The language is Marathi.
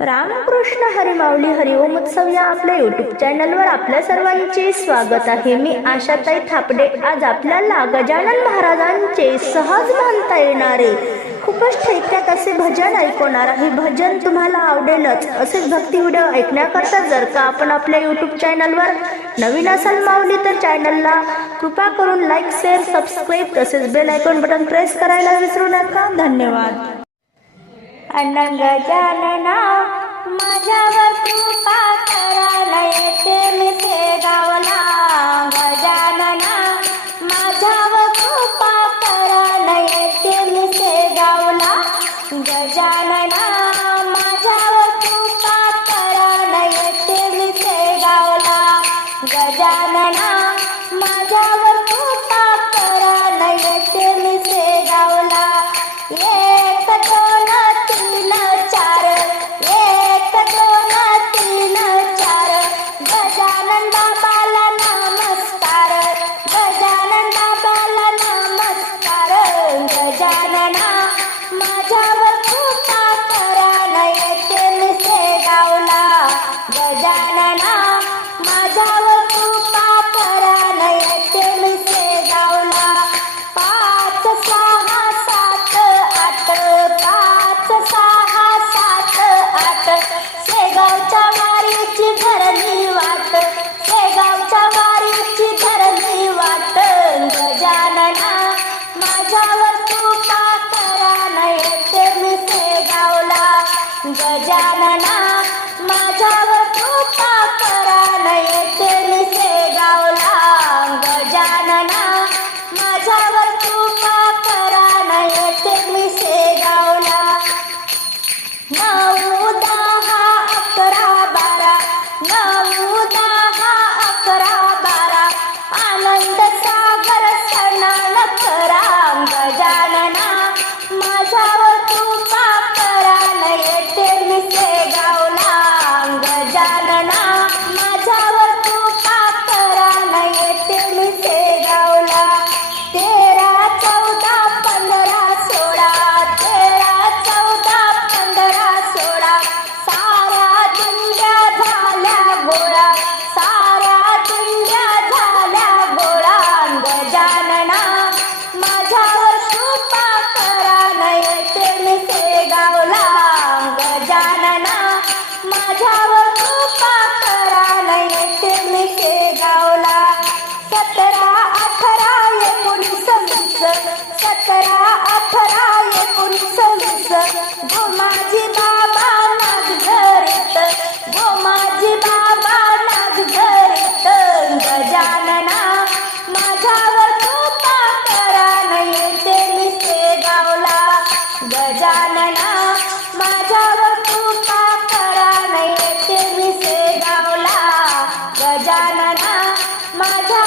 रामकृष्ण हरिमावली हरिओम उत्सव या आपल्या यूट्यूब चॅनलवर आपल्या सर्वांचे स्वागत आहे. मी आशाताई थापडे. आज आपल्याला गजानन महाराजांचे सहज मानता येणारे खूपच ठेक्यात असे भजन ऐकवणार आहे. भजन तुम्हाला आवडेलच असेच भक्ती व्हिडिओ ऐकण्याकरता जर का आपण आपल्या यूट्यूब चॅनलवर नवीन असाल मावली तर चॅनलला कृपा करून लाईक शेअर सबस्क्राईब तसेच बेल आयकॉन बटन प्रेस करायला विसरू नका. धन्यवाद. अन्न गजानना माझ्यावर कृपा त्याच्यावर कृपा करा नैवेद्य मी सेगावला गजानना माझ्या